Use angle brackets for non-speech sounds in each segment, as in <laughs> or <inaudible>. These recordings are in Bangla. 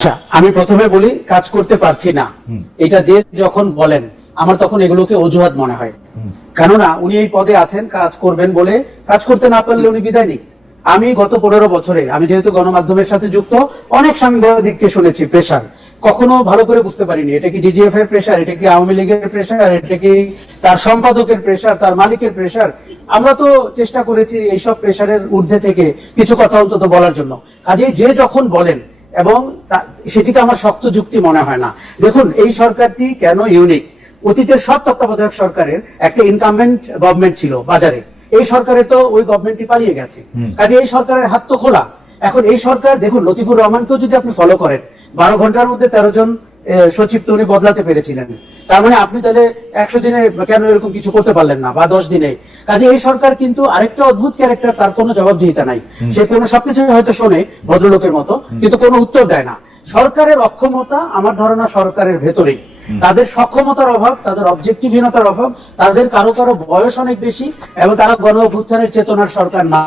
আচ্ছা, আমি প্রথমে বলি কাজ করতে পারছি না এটা যে যখন বলেন আমার তখন এগুলোকে অজুহাত মনে হয় কেননা উনি এই পদে আছেন কাজ করবেন বলে কাজ করতে না পারলে উনি বিদায় নিক আমি গত পনেরো বছরে আমি যেহেতু গণমাধ্যমের সাথে যুক্ত অনেক সাংবাদিককে শুনেছি প্রেশার কখনো ভালো করে বুঝতে পারিনি এটা কি ডিজিএফ এর প্রেশার এটা কি আওয়ামী লীগের প্রেশার এটা কি তার সম্পাদকের প্রেশার তার মালিকের প্রেশার আমরা তো চেষ্টা করেছি এইসব প্রেশারের ঊর্ধ্বে থেকে কিছু কথা অন্তত বলার জন্য কাজেই যে যখন বলেন এবং সেটিকে আমার শক্ত যুক্তি মনে হয় না দেখুন এই সরকারটি কেন ইউনিক অতীতের সব তত্ত্বাবধায়ক সরকারের একটা ইনকামেন্ট গভর্নমেন্ট ছিল বাজারে এই সরকারে তো ওই গভর্নমেন্টটি পালিয়ে গেছে কাজে এই সরকারের হাত তো খোলা এখন এই সরকার দেখুন লতিফুর রহমানকেও যদি আপনি ফলো করেন বারো ঘন্টার মধ্যে তেরো জন সচিব তো উনি বদলাতে পেরেছিলেন তার মানে আপনি তাহলে একশো দিনে কেন এরকম কিছু করতে পারলেন না বা দশ দিনে কাজে এই সরকার কিন্তু আরেকটা অদ্ভুত ক্যারেক্টার তার কোনো জবাবদিহিতা নাই সে কোনো সবকিছু হয়তো শোনে ভদ্রলোকের মতো কিন্তু কোনো উত্তর দেয় না সরকারের অক্ষমতা আমার ধারণা সরকারের ভেতরেই তাদের সক্ষমতার অভাব তাদের অবজেক্টিভহীনতার অভাব তাদের কারো কারো বয়স অনেক বেশি এবং তারা গণ অভ্যুত্থানের চেতনার সরকার না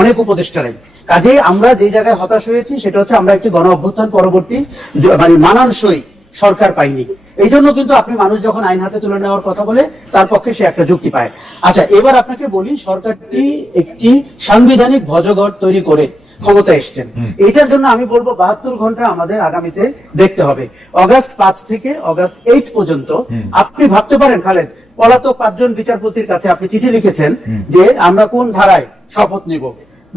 অনেক উপদেষ্টারাই কাজেই আমরা যে জায়গায় হতাশ হয়েছি সেটা হচ্ছে আমরা একটি গণ অভ্যুত্থান পরবর্তী মানে মানানসই সরকার পাইনি এই জন্য কিন্তু আপনি মানুষ যখন আইন হাতে তুলে নেওয়ার কথা বলে তার পক্ষে সে একটা যুক্তি পায় আচ্ছা এবার আপনাকে বলি সরকারটি একটি সাংবিধানিক ভজগড় তৈরি করে ক্ষমতা এসছেন এটার জন্য আমি বলবো বাহাত্তর ঘন্টা আমাদের আগামীতে দেখতে হবে অগাস্ট পাঁচ থেকে অগাস্ট এইট পর্যন্ত আপনি ভাবতে পারেন খালেদ পলাতক পাঁচজন বিচারপতির কাছে আপনি চিঠি লিখেছেন যে আমরা কোন ধারায় শপথ নিব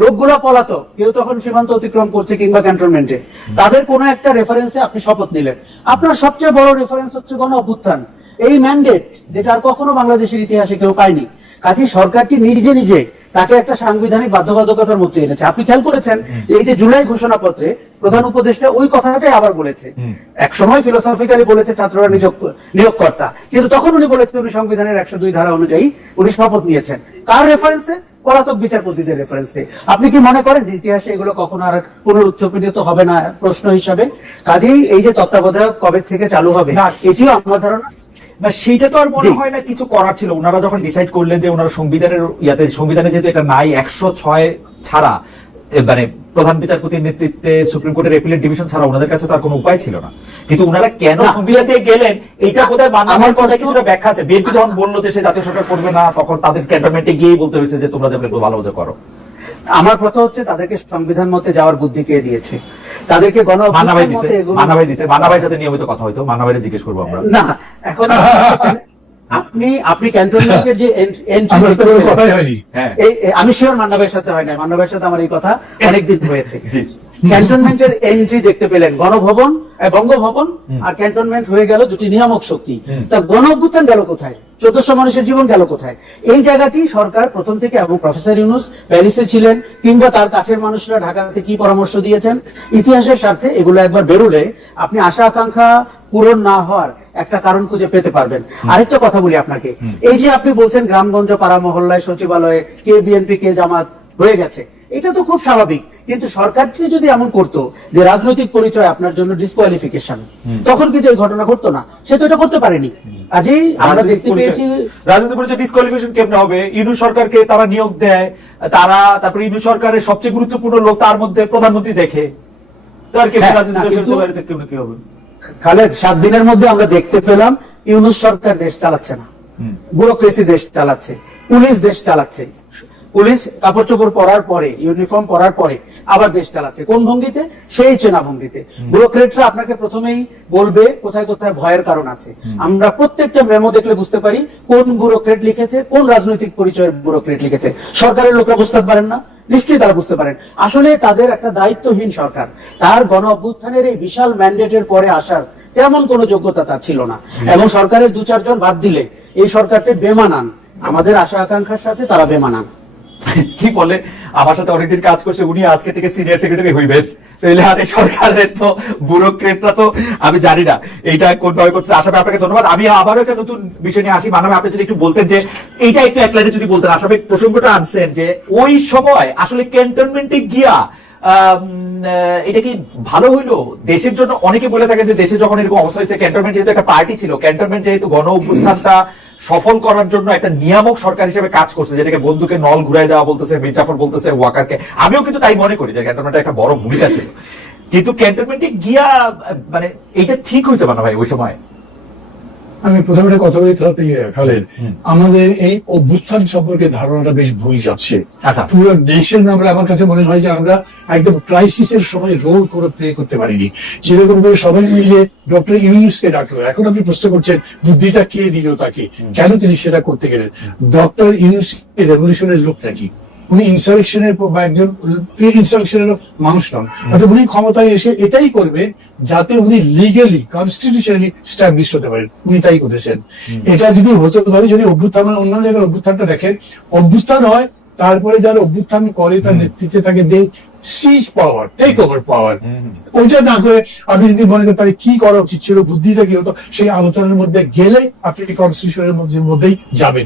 লোকগুলা পলাতক কেউ তখন সীমান্ত অতিক্রম করছে কিংবা ক্যান্টনমেন্টে তাদের কোন একটা রেফারেন্সে আপনি শপথ নিলেন আপনার সবচেয়ে বড় রেফারেন্স হচ্ছে গণ অভ্যুত্থান এই ম্যান্ডেট যেটা আর কখনো বাংলাদেশের ইতিহাসে কেউ পায়নি কাজে সরকারটি নিজে নিজে তাকে একটা সাংবিধানিক বাধ্যবাধকতার মধ্যে এনেছে আপনি খেয়াল করেছেন এই যে জুলাই ঘোষণা পত্রে প্রধান উপদেষ্টা ওই কথাটাই আবার বলেছে এক সময় ফিলোসফিক্যালি বলেছে ছাত্ররা নিয়োগ নিয়োগকর্তা কিন্তু তখন উনি বলেছেন উনি সংবিধানের একশো দুই ধারা অনুযায়ী উনি শপথ নিয়েছেন কার রেফারেন্সে পলাতক বিচারপতিদের রেফারেন্স দিয়ে আপনি কি মনে করেন ইতিহাসে এগুলো কখনো আর পুনরুচ্চপিত হবে না প্রশ্ন হিসাবে কাজেই এই যে তত্ত্বাবধায়ক কবে থেকে চালু হবে এটিও আমার ধারণা সেটা তো আর মনে হয় না কিছু করার ছিল ওনারা যখন ডিসাইড করলেন যে ওনারা সংবিধানের ইয়াতে সংবিধানে যেহেতু এটা নাই একশো ছয় ছাড়া মানে প্রধান বিচারপতির নেতৃত্বে সুপ্রিম কোর্টের এপিলেট ডিভিশন ছাড়া ওনাদের কাছে তার কোনো উপায় ছিল না কিন্তু ওনারা কেন সংবিলাতে গেলেন এটা কোথায় আমার কথা কিছুটা ব্যাখ্যা আছে বিএনপি যখন বললো যে সে জাতীয় সরকার করবে না তখন তাদের ক্যান্টনমেন্টে গিয়েই বলতে হয়েছে যে তোমরা যেমন ভালো মতো করো আমার প্রথম হচ্ছে তাদেরকে সংবিধান মতে যাওয়ার বুদ্ধি কে দিয়েছে তাদেরকে গণ মানাবাই দিছে মানাবাই দিছে মানাবাই সাথে নিয়মিত কথা হয়তো মানাবাইরে জিজ্ঞেস করবো আমরা না এখন আপনি আপনি ক্যান্টনমেন্টের যে হ্যাঁ। আমি শিওর মান্নাবের সাথে হয় না মান্নাবের সাথে আমার এই কথা অনেকদিন হয়েছে ক্যান্টনমেন্টের <laughs> এন্ট্রি দেখতে পেলেন গণভবন বঙ্গভবন আর ক্যান্টনমেন্ট হয়ে গেল দুটি নিয়ামক শক্তি তা গণ গেল কোথায় চোদ্দশো মানুষের জীবন গেল কোথায় এই জায়গাটি সরকার প্রথম থেকে এবং প্রফেসর ইউনুস প্যারিসে ছিলেন কিংবা তার কাছের মানুষরা ঢাকাতে কি পরামর্শ দিয়েছেন ইতিহাসের স্বার্থে এগুলো একবার বেরোলে আপনি আশা আকাঙ্ক্ষা পূরণ না হওয়ার একটা কারণ খুঁজে পেতে পারবেন আরেকটা কথা বলি আপনাকে এই যে আপনি বলছেন গ্রামগঞ্জ পাড়া মহল্লায় সচিবালয়ে কে বিএনপি কে জামাত হয়ে গেছে এটা তো খুব স্বাভাবিক কিন্তু সরকারটি যদি এমন করত যে রাজনৈতিক পরিচয় আপনার জন্য ডিসকোয়ালিফিকেশন তখন কিন্তু এই ঘটনা ঘটতো না সে তো এটা করতে পারেনি কাজেই আমরা দেখতে পেয়েছি রাজনৈতিক পরিচয় ডিসকোয়ালিফিকেশন কেমনে হবে ইনু সরকারকে তারা নিয়োগ দেয় তারা তারপরে ইনু সরকারের সবচেয়ে গুরুত্বপূর্ণ লোক তার মধ্যে প্রধানমন্ত্রী দেখে তার কে হ্যাঁ, রাজনৈতিক পরিচয় কেমনে কি হবে খালেদ সাত দিনের মধ্যে আমরা দেখতে পেলাম ইউনুস সরকার দেশ চালাচ্ছে না ব্যুরোক্রেসি দেশ চালাচ্ছে পুলিশ দেশ চালাচ্ছে পুলিশ কাপড় চোপড় পরার পরে ইউনিফর্ম পরার পরে আবার দেশ চালাচ্ছে কোন ভঙ্গিতে সেই চেনা ভঙ্গিতে ব্যুরোক্রেটরা আপনাকে প্রথমেই বলবে কোথায় কোথায় ভয়ের কারণ আছে আমরা প্রত্যেকটা মেমো দেখলে বুঝতে পারি কোন ব্যুরোক্রেট লিখেছে কোন রাজনৈতিক পরিচয়ের ব্যুরোক্রেট লিখেছে সরকারের লোকরা বুঝতে পারেন না নিশ্চয়ই তারা বুঝতে পারেন আসলে তাদের একটা দায়িত্বহীন সরকার তার গণ অভ্যুত্থানের এই বিশাল ম্যান্ডেটের পরে আসার তেমন কোনো যোগ্যতা তার ছিল না এবং সরকারের দু চারজন বাদ দিলে এই সরকারকে বেমানান আমাদের আশা আকাঙ্ক্ষার সাথে তারা বেমানান <laughs> কি বলে আমার সাথে অনেকদিন কাজ করছে উনি আজকে থেকে সিনিয়র সেক্রেটারি হইবেন তাহলে আরে সরকারের তো ব্যুরোক্রেটরা তো আমি জানি না এইটা কোন ভাবে করছে আসামে আপনাকে ধন্যবাদ আমি আবারও একটা নতুন বিষয় নিয়ে আসি মানবে আপনি যদি একটু বলতেন যে এইটা একটু এক লাইনে যদি বলতেন আশা প্রসঙ্গটা আনছেন যে ওই সময় আসলে ক্যান্টনমেন্টে গিয়া এটা কি ভালো হইলো দেশের জন্য অনেকে বলে থাকে যে দেশে যখন এরকম অবস্থা হয়েছে ক্যান্টনমেন্ট যেহেতু একটা পার্টি ছিল ক্যান্টনমেন্ট যেহেতু গণ অভ্যুত্থানটা সফল করার জন্য একটা নিয়ামক সরকার হিসেবে কাজ করছে যেটাকে বন্ধুকে নল ঘুরাই দেওয়া বলতেছে মির্জাফর বলতেছে ওয়াকারকে আমিও কিন্তু তাই মনে করি যে ক্যান্টনমেন্টটা একটা বড় ভূমিকা ছিল কিন্তু ক্যান্টনমেন্টে গিয়া মানে এইটা ঠিক হয়েছে মানে ভাই ওই সময় আমি প্রথমে একটা কথা বলি তাহলে ইয়ে, খালেন আমাদের এই অভ্যুত্থান সম্পর্কে ধারণাটা বেশ ভুল যাচ্ছে আচ্ছা। পুরো দেশের আমরা আমার কাছে মনে হয় যে আমরা একদম ক্রাইসিস এর সময় রোল করে প্লে করতে পারিনি যেরকম করে সবাই মিলে ডক্টর ইউনুসকে ডাকলো এখন আপনি প্রশ্ন করছেন বুদ্ধিটা কে দিল তাকে কেন তিনি সেটা করতে গেলেন ডক্টর ইউনুস রেভলিউশনের লোক নাকি উনি ইনসারেকশনের বা একজন ইনসারেকশনের মানুষ নন অর্থাৎ উনি ক্ষমতায় এসে এটাই করবে যাতে উনি লিগেলি কনস্টিটিউশনালি স্ট্যাবলিশ হতে পারেন উনি তাই করতেছেন এটা যদি হতে ধরে যদি অভ্যুত্থান অন্য জায়গায় অভ্যুত্থানটা দেখেন অভ্যুত্থান হয় তারপরে যারা অভ্যুত্থান করে তার নেতৃত্বে তাকে দে সিজ পাওয়ার টেক ওভার পাওয়ার ওইটা না করে আপনি যদি মনে করেন তাহলে কি করা উচিত ছিল বুদ্ধিটা কি হতো সেই আলোচনার মধ্যে গেলে আপনি কনস্টিটিউশনের মধ্যেই যাবেন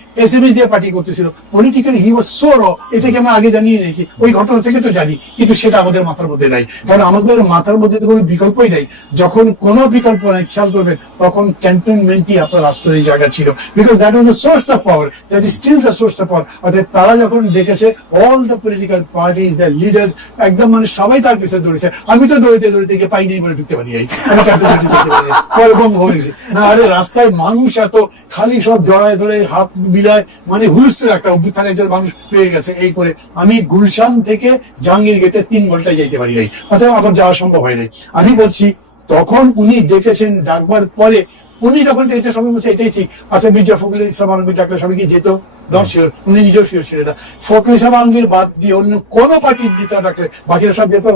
দিয়ে পার্টি করতেছিল পলিটিক্যালি হি ওয়াজ আগে জানিয়ে ওই ঘটনা থেকে তো জানি কিন্তু সেটা আমাদের মাথার মধ্যে নাই কারণ আমাদের মাথার মধ্যে তো কোনো বিকল্পই নাই যখন কোনো বিকল্প নাই খেয়াল করবেন তখন ক্যান্টনমেন্টই আপনার জায়গা ছিল because that was the source of power that is still the source of power অর্থাৎ তারা যখন all the political parties the leaders একদম মানে সবাই তার পিছনে দৌড়েছে আমি তো দৌড়িতে দৌড়িতে গিয়ে পাই নেই বলে ঢুকতে পারি আমি ক্যান্টনমেন্টে যেতে পারি না আরে রাস্তায় মানুষ এত খালি সব জড়ায় ধরে হাত মিলায় মানে হুলস্থুল একটা অভ্যুত্থান একজন মানুষ পেয়ে গেছে এই করে আমি গুলশান থেকে জাহাঙ্গীর গেটে তিন ঘন্টায় যাইতে পারি নাই অথবা আমার যাওয়া সম্ভব হয় নাই আমি বলছি তখন উনি ডেকেছেন ডাকবার পরে উনি যখন চেয়েছে সবাই বলছে এটাই ঠিক আচ্ছা মির্জা ফখরুল ইসলাম আলমগীর ডাক্তার সবাই কি যেত দর্শক উনি নিজেও শিওর ছিলেন না ফখরুল ইসলাম আলমগীর বাদ দিয়ে অন্য পার্টির নেতা ডাকলে বাকিরা সব যেত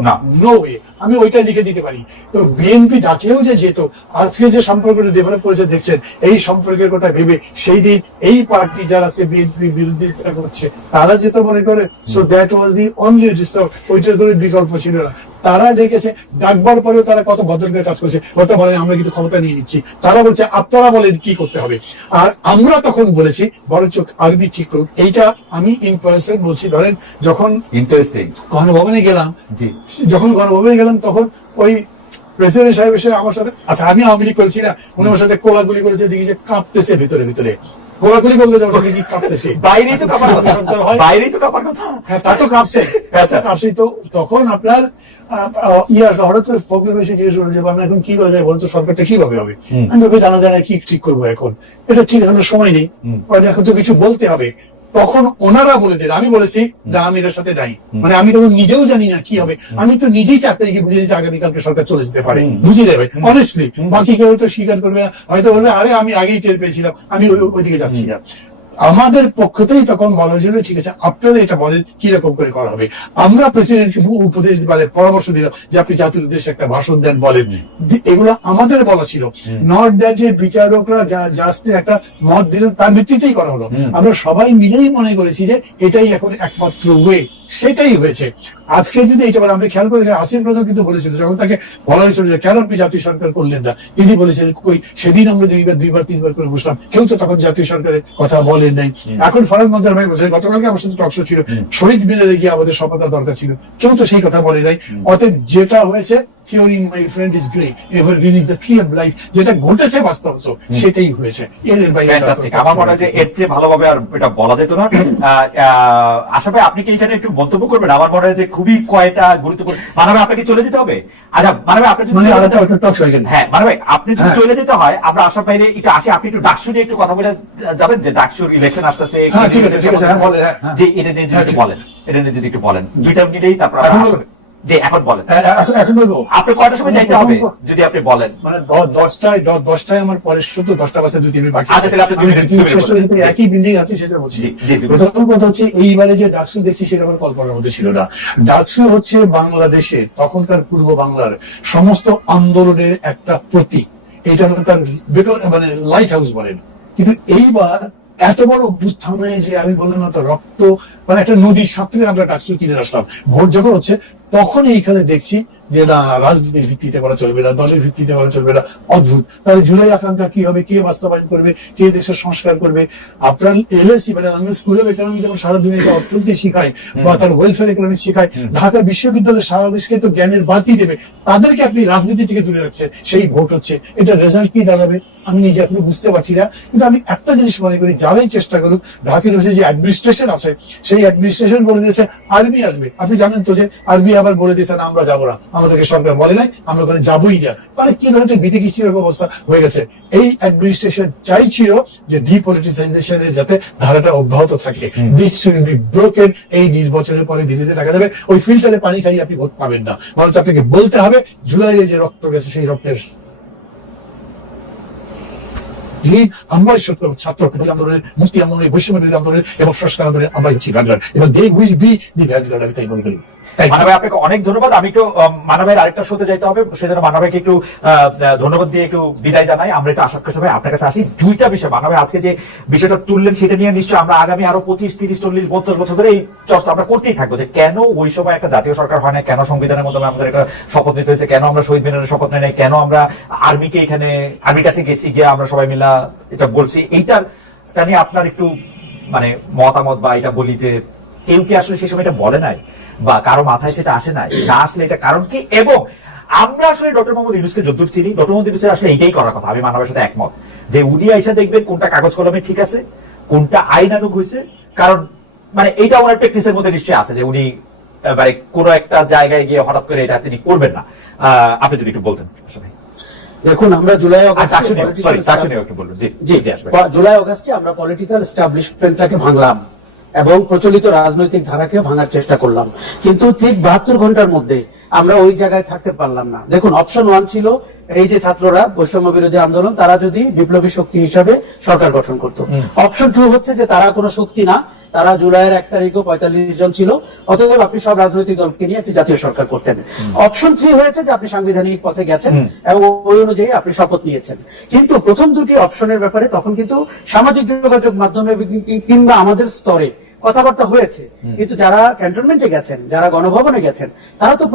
নো ওয়ে আমি ওইটা লিখে দিতে পারি তো বিএনপি ডাকলেও যে যেত আজকে যে সম্পর্কটা ডেভেলপ করেছে দেখছেন এই সম্পর্কের কথা ভেবে সেই দিন এই পার্টি যারা আছে বিএনপি বিরোধিতা করছে তারা যেত মনে করে so that was the only resource ওইটার বিকল্প ছিল না তারা ডেকেছে ডাকবার পরেও তারা কত ভদ্রতার কাজ করেছে ওরা বলে আমরা কিন্তু ক্ষমতা নিয়ে নিচ্ছি তারা বলছে আপনারা বলেন কি করতে হবে আর আমরা তখন বলেছি বড় চোখ আরবি ঠিক করুক এইটা আমি ইন পার্সন বলছি ধরেন যখন ইন্টারেস্টিং গণভবনে গেলাম যখন গণভবনে গেলাম তখন ওই প্রেসিডেন্ট সাহেব এসে আমার সাথে আচ্ছা আমি আওয়ামী লীগ করেছি না উনি আমার সাথে কোলাগুলি করেছে দেখি যে কাঁপতেছে ভিতরে ভিতরে গোলাগুলি করলে কি কাঁপতেছে বাইরেই তো কাঁপার কথা বাইরেই তো কাঁপার কথা হ্যাঁ তা তো কাঁপছে হ্যাঁ, আচ্ছা। তো কাঁপছে তো তখন আপনার ইয়ে আসলো জিজ্ঞেস করলো যে এখন কি করা যায় বলতো সরকারটা কিভাবে হবে আমি ভাবে জানা দানা কি ঠিক করবো এখন এটা ঠিক এখন সময় নেই এখন তো কিছু বলতে হবে তখন ওনারা বলে দেন আমি বলেছি না আমি এটার সাথে দায়ী মানে আমি তখন নিজেও জানি না কি হবে আমি তো নিজেই চার তারিখে বুঝে নিয়েছি আগামীকালকে সরকার চলে যেতে পারে বুঝে যাবে অনেস্টলি বাকি কেউ তো স্বীকার করবে না হয়তো বলবে আরে আমি আগেই টের পেয়েছিলাম আমি ওইদিকে যাচ্ছি না আমাদের পক্ষতেই তখন বলা হয়েছিল ঠিক আছে আপনারা এটা বলেন কিরকম করে করা হবে আমরা প্রেসিডেন্টকে উপদেশ মানে পরামর্শ দিলাম যে আপনি জাতির উদ্দেশ্যে একটা ভাষণ দেন বলেন এগুলো আমাদের বলা ছিল নট দ্যাট যে বিচারকরা যা জাস্টে একটা মত দিলেন তার ভিত্তিতেই করা হলো আমরা সবাই মিলেই মনে করেছি যে এটাই এখন একমাত্র ওয়ে সেটাই হয়েছে আজকে যদি এটা মানে আপনি খেয়াল করে আসিফ রাজা কিন্তু বলেছিল যখন তাকে বলা হয়েছিল যে কেন আপনি জাতীয় সরকার করলেন না তিনি বলেছিলেন কই সেদিন আমরা দুইবার দুইবার তিনবার করে বসলাম কেউ তো তখন জাতীয় সরকারের কথা বলেন নাই এখন ফরাদ মজার ভাই বলছেন গতকালকে আমার সাথে টকশো ছিল শহীদ মিলারে গিয়ে আমাদের সফলতা দরকার ছিল কেউ তো সেই কথা বলে নাই অতএব যেটা হয়েছে curing my friend is grey ever green is the tree of life যেটা ঘটেছে বাস্তবত সেটাই হয়েছে এর বাইরে আমার মনে হয় এর চেয়ে ভালোভাবে আর এটা বলা যেত না <laughs> আশা ভাই আপনি কি এখানে একটু মন্তব্য করবেন আমার মনে হয় যে খুবই কয়টা গুরুত্বপূর্ণ মানবে আপনাকে চলে যেতে হবে আচ্ছা মানবে আপনি যদি মানে হ্যাঁ মানবে আপনি যদি হ্যাঁ। চলে যেতে হয় আমরা আশা পাই একটু আসি আপনি একটু ডাকসু নিয়ে একটু কথা বলে যাবেন যে ডাকসুর ইলেকশন আসতেছে হ্যাঁ, ঠিক আছে হ্যাঁ, হ্যাঁ যে এটা নিয়ে যদি একটু বলেন এটা নিয়ে যদি একটু বলেন দুইটা মিনিটেই তারপর জি এখন বলেন আপনি কয়টার সময় যাইতে হবে যদি আপনি বলেন মানে দশটায় দশটায় আমার শুধু দশটা দুই তিন বাকি আচ্ছা তাহলে আপনি একই বিল্ডিং আছে সেটা বলছি প্রথম কথা হচ্ছে এইবারে যে ডাকসু দেখছি সেটা আমার কল্পনার মধ্যে ছিল না ডাকসু হচ্ছে বাংলাদেশে তখনকার পূর্ব বাংলার সমস্ত আন্দোলনের একটা প্রতীক এটা তার মানে লাইট হাউস বলেন কিন্তু এইবার এত বড় অভ্যুত্থানে যে আমি বললাম না তো রক্ত মানে একটা নদীর সাথে আমরা ডাকসু কিনে আসলাম ভোট যখন হচ্ছে তখন এইখানে দেখছি যে না রাজনীতির ভিত্তিতে করা চলবে না দলের ভিত্তিতে করা চলবে না অদ্ভুত তাহলে জুলাই আকাঙ্ক্ষা কি হবে কে বাস্তবায়ন করবে কে দেশের সংস্কার করবে আপনার এলএসি মানে বাংলা স্কুল অফ ইকোনমি যেমন সারা দুনিয়াকে অর্থনীতি শিখায় বা তার ওয়েলফেয়ার ইকোনমি শিখায় ঢাকা বিশ্ববিদ্যালয় সারা দেশকে তো জ্ঞানের বাতি দেবে তাদেরকে আপনি রাজনীতি থেকে তুলে রাখছেন সেই ভোট হচ্ছে এটা রেজাল্ট কি দাঁড়াবে আমি নিজে আপনি বুঝতে পারছি না কিন্তু আমি একটা জিনিস মনে করি যারাই চেষ্টা করুক ঢাকা ইউনিভার্সিটি যে অ্যাডমিনিস্ট্রেশন আছে সেই অ্যাডমিনিস্ট্রেশন বলে দিয়েছে আর্মি আসবে আপনি জানেন তো যে আর্মি আবার বলে দিয়েছেন আমরা যাবো না আমাদেরকে সরকার বলে নাই আমরা ওখানে যাবোই না মানে কি ধরনের বিধি বিধিকিষ্টির অবস্থা হয়ে গেছে এই অ্যাডমিনিস্ট্রেশন চাইছিল যে ডিপলিটিসাইজেশনের যাতে ধারাটা অব্যাহত থাকে দিস উইল বি ব্রোকেন এই নির্বাচনের পরে ধীরে ধীরে দেখা যাবে ওই ফিল্টারে পানি খাই আপনি ভোট পাবেন না মানুষ আপনাকে বলতে হবে জুলাইয়ে যে রক্ত গেছে সেই রক্তের আমরা ছাত্র আন্দোলনের মুক্তি আন্দোলনের বৈষম্য আন্দোলনের এবং সংস্কার আন্দোলনের আমরা হচ্ছি ভ্যানগার্ড এবং they will be the vanguard আমি তাই মনে করি মানবাই আপনাকে অনেক ধন্যবাদ আমি একটু মানবের আরেকটা শোতে যাইতে হবে সেজন্য মানবাইকে একটু ধন্যবাদ দিয়ে একটু বিদায় জানাই আমরা একটু আশা করছি আপনার কাছে আসি দুইটা বিষয় মানবাই আজকে যে বিষয়টা তুললেন সেটা নিয়ে আমরা আগামী আরো পঁচিশ তিরিশ চল্লিশ পঞ্চাশ বছর ধরে এই চর্চা আমরা করতেই থাকবো যে কেন ওই সময় একটা জাতীয় সরকার হয় না কেন সংবিধানের মাধ্যমে আমাদের একটা শপথ নিতে হয়েছে কেন আমরা শহীদ মিনারের শপথ নেই কেন আমরা আর্মিকে এখানে আর্মির কাছে গেছি গিয়ে আমরা সবাই মিলা এটা বলছি এইটা নিয়ে আপনার একটু মানে মতামত বা এটা বলি যে কেউ কি আসলে সেই সময় এটা বলে নাই বা কারো মাথায় সেটা আসে না যা আসলে এটা কারণ কি এবং আমরা আসলে ডক্টর মোহাম্মদ ইউনুসকে যদ্দূর চিনি ডক্টর মোহাম্মদ ইউনুসের আসলে এইটাই করার কথা আমি মানবের সাথে একমত যে উদি আইসা দেখবেন কোনটা কাগজ কলমে ঠিক আছে কোনটা আইনানুক হয়েছে কারণ মানে এইটা ওনার প্র্যাকটিসের মধ্যে নিশ্চয়ই আছে যে উনি মানে কোনো একটা জায়গায় গিয়ে হঠাৎ করে এটা তিনি করবেন না আপনি যদি একটু বলতেন দেখুন আমরা জুলাই অগাস্ট আচ্ছা, জুলাই অগাস্টে আমরা পলিটিক্যাল এস্টাবলিশমেন্টটাকে ভাঙলাম এবং প্রচলিত রাজনৈতিক ধারাকে ভাঙার চেষ্টা করলাম কিন্তু ঠিক বাহাত্তর ঘন্টার মধ্যে আমরা ওই জায়গায় থাকতে পারলাম না দেখুন অপশন ওয়ান ছিল এই যে ছাত্ররা বৈষম্য বিরোধী আন্দোলন তারা যদি বিপ্লবী শক্তি হিসাবে সরকার গঠন করত অপশন টু হচ্ছে যে তারা কোনো শক্তি না তারা জুলাইয়ের এক তারিখও পঁয়তাল্লিশ জন ছিল অতএব আপনি সব রাজনৈতিক দলকে নিয়ে একটি জাতীয় সরকার করতেন অপশন থ্রি হয়েছে যে আপনি সাংবিধানিক পথে গেছেন এবং ওই অনুযায়ী আপনি শপথ নিয়েছেন কিন্তু প্রথম দুটি অপশনের ব্যাপারে তখন কিন্তু সামাজিক যোগাযোগ মাধ্যমে কিংবা আমাদের স্তরে কথাবার্তা হয়েছে কিন্তু যারা ক্যান্টনমেন্টে গেছেন যারা গণভবনে গেছেন তারা তো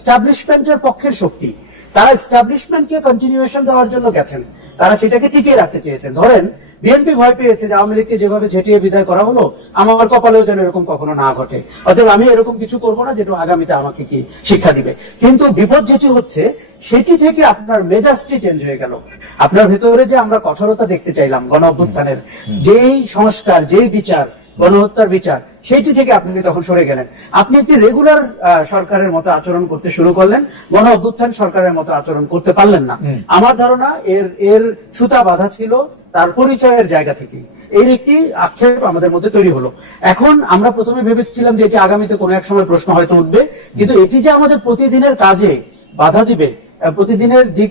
স্টাবলিশমেন্টের পক্ষের শক্তি তারা স্টাবলিশমেন্টকে কন্টিনিউয়েশন দেওয়ার জন্য গেছেন তারা সেটাকে টিকিয়ে রাখতে চেয়েছেন ধরেন বিএনপি ভয় পেয়েছে যে আওয়ামী লীগকে যেভাবে ঝেটিয়ে বিদায় করা হলো আমার কপালেও যেন এরকম কখনো না ঘটে অতএব আমি এরকম কিছু করব না যেটা আগামীতে আমাকে কি শিক্ষা দিবে কিন্তু বিপদ যেটি হচ্ছে সেটি থেকে আপনার মেজাজটি চেঞ্জ হয়ে গেল আপনার ভেতরে যে আমরা কঠোরতা দেখতে চাইলাম গণ অভ্যুত্থানের যেই সংস্কার যেই বিচার গণহত্যার বিচার সেইটি থেকে আপনি তখন সরে গেলেন আপনি একটি রেগুলার সরকারের মতো আচরণ করতে শুরু করলেন গণ অভ্যুত্থান সরকারের মতো আচরণ করতে পারলেন না আমার ধারণা এর এর সুতা বাধা ছিল তার পরিচয়ের জায়গা থেকেই এর একটি আক্ষেপ আমাদের মধ্যে তৈরি হলো এখন আমরা প্রথমে ভেবেছিলাম যে এটি আগামীতে কোনো এক সময় প্রশ্ন হয়তো উঠবে কিন্তু এটি যে আমাদের প্রতিদিনের কাজে বাধা দিবে প্রতিদিনের দিক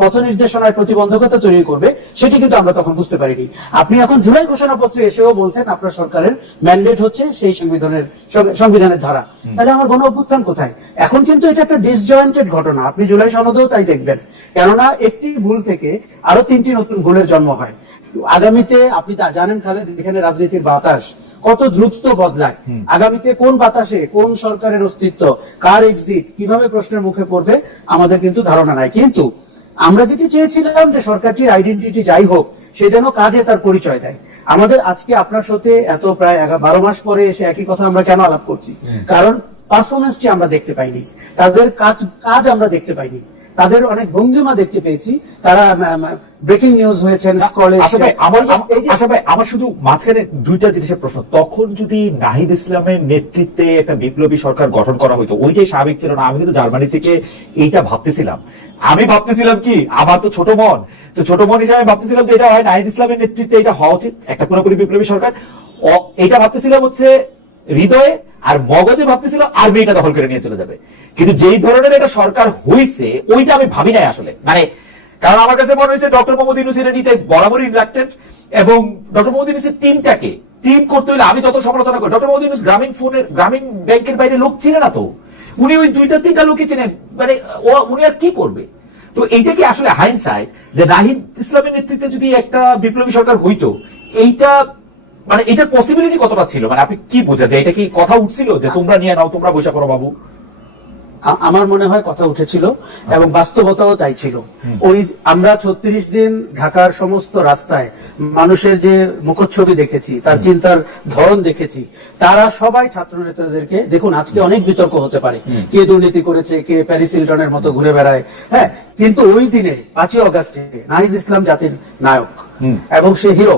পথ নির্দেশনায় প্রতিবন্ধকতা তৈরি করবে সেটি কিন্তু আমরা তখন বুঝতে পারিনি আপনি এখন জুলাই ঘোষণাপত্রে এসেও বলছেন আপনার সরকারের ম্যান্ডেট হচ্ছে সেই সংবিধানের সংবিধানের ধারা তাহলে আমার গণ অভ্যুত্থান কোথায় এখন কিন্তু এটা একটা ডিসজয়েন্টেড ঘটনা আপনি জুলাই সনদেও তাই দেখবেন কেননা একটি ভুল থেকে আরো তিনটি নতুন ভুলের জন্ম হয় আগামীতে আপনি জানেন খালেদ এখানে রাজনীতির বাতাস কত দ্রুত বদলায় আগামীতে কোন বাতাসে কোন সরকারের অস্তিত্ব কার এক্সিট কিভাবে প্রশ্নের মুখে পড়বে আমাদের কিন্তু ধারণা নাই কিন্তু আমরা যেটি চেয়েছিলাম যে সরকারটির আইডেন্টিটি যাই হোক সে যেন কাজে তার পরিচয় দেয় আমাদের আজকে আপনার সাথে এত প্রায় বারো মাস পরে এসে একই কথা আমরা কেন আলাপ করছি কারণ পারফরমেন্সটি আমরা দেখতে পাইনি তাদের কাজ কাজ আমরা দেখতে পাইনি তাদের অনেক ভঙ্গিমা দেখতে পেয়েছি তারা ব্রেকিং নিউজ হয়েছেন আচ্ছা আচ্ছা আমার শুধু মাঝখানে দুইটা জিনিসের প্রশ্ন তখন যদি নাহিদ ইসলামের নেতৃত্বে একটা বিপ্লবী সরকার গঠন করা হইতো ওই যে স্বাভাবিক ছিল না আমি কিন্তু জার্মানি থেকে এইটা ভাবতেছিলাম আমি ভাবতেছিলাম কি আমার তো ছোট মন তো ছোট মন হিসাবে আমি ভাবতেছিলাম যে এটা হয় নাহিদ ইসলামের নেতৃত্বে এটা হওয়া উচিত একটা পুরোপুরি বিপ্লবী সরকার এটা ভাবতেছিলাম হচ্ছে হৃদয়ে আর মগজে ভাবতেছিল আর্মি এটা দখল করে নিয়ে চলে যাবে কিন্তু যেই ধরনের এটা সরকার হয়েছে ওইটা আমি ভাবি নাই আসলে মানে কারণ আমার কাছে মনে হয়েছে ডক্টর মোহাম্মদ ইউনুস নিতে বরাবরই রিলাক্টেড এবং ডক্টর মোহাম্মদ ইউনুসের টিমটাকে টিম করতে হলে আমি যত সমালোচনা করি ডক্টর মোহাম্মদ ইউনুস গ্রামীণ ফোনের গ্রামীণ ব্যাংকের বাইরে লোক ছিলেন না তো উনি ওই দুইটা তিনটা লোকই ছিলেন মানে ও উনি আর কি করবে তো এইটা কি আসলে হাইনসাইড যে নাহিদ ইসলামের নেতৃত্বে যদি একটা বিপ্লবী সরকার হইতো এইটা মানে এটার পসিবিলিটি কতটা ছিল মানে আপনি কি বোঝা যায় এটা কি কথা উঠছিল যে তোমরা নিয়ে নাও তোমরা বসে করো বাবু আমার মনে হয় কথা উঠেছিল এবং বাস্তবতাও তাই ছিল ওই আমরা ছত্রিশ দিন ঢাকার সমস্ত রাস্তায় মানুষের যে মুখচ্ছবি দেখেছি তার চিন্তার ধরন দেখেছি তারা সবাই ছাত্র নেতাদেরকে দেখুন আজকে অনেক বিতর্ক হতে পারে কে দুর্নীতি করেছে কে প্যারিস হিল্টনের মতো ঘুরে বেড়ায় হ্যাঁ কিন্তু ওই দিনে পাঁচই অগাস্টে নাহিদ ইসলাম জাতির নায়ক এবং সে হিরো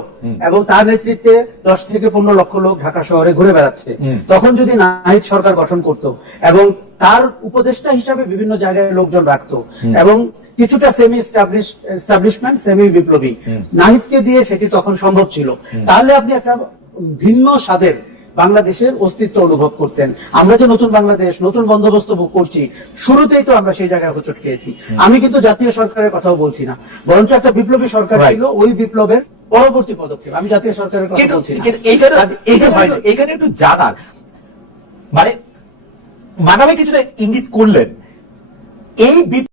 এবং তার নেতৃত্বে দশ থেকে পনেরো লক্ষ লোক ঢাকা শহরে ঘুরে বেড়াচ্ছে তখন যদি নাহিদ সরকার গঠন করত এবং তার উপদেষ্টা হিসাবে বিভিন্ন জায়গায় লোকজন রাখতো এবং কিছুটা সেমি এস্টাবলিশমেন্ট সেমি বিপ্লবী নাহিদকে দিয়ে সেটি তখন সম্ভব ছিল তাহলে আপনি একটা ভিন্ন স্বাদের বাংলাদেশের অস্তিত্ব অনুভব করতেন আমরা যে নতুন বাংলাদেশ নতুন বন্দোবস্ত করছি শুরুতেই তো আমরা সেই জায়গায় হোচট খেয়েছি আমি কিন্তু জাতীয় সরকারের কথাও বলছি না বরঞ্চ একটা বিপ্লবী সরকার ছিল ওই বিপ্লবের পরবর্তী পদক্ষেপ আমি জাতীয় সরকারের কথা বলছি এখানে একটু জানার মানে মানাবে কিছুটা ইঙ্গিত করলেন এই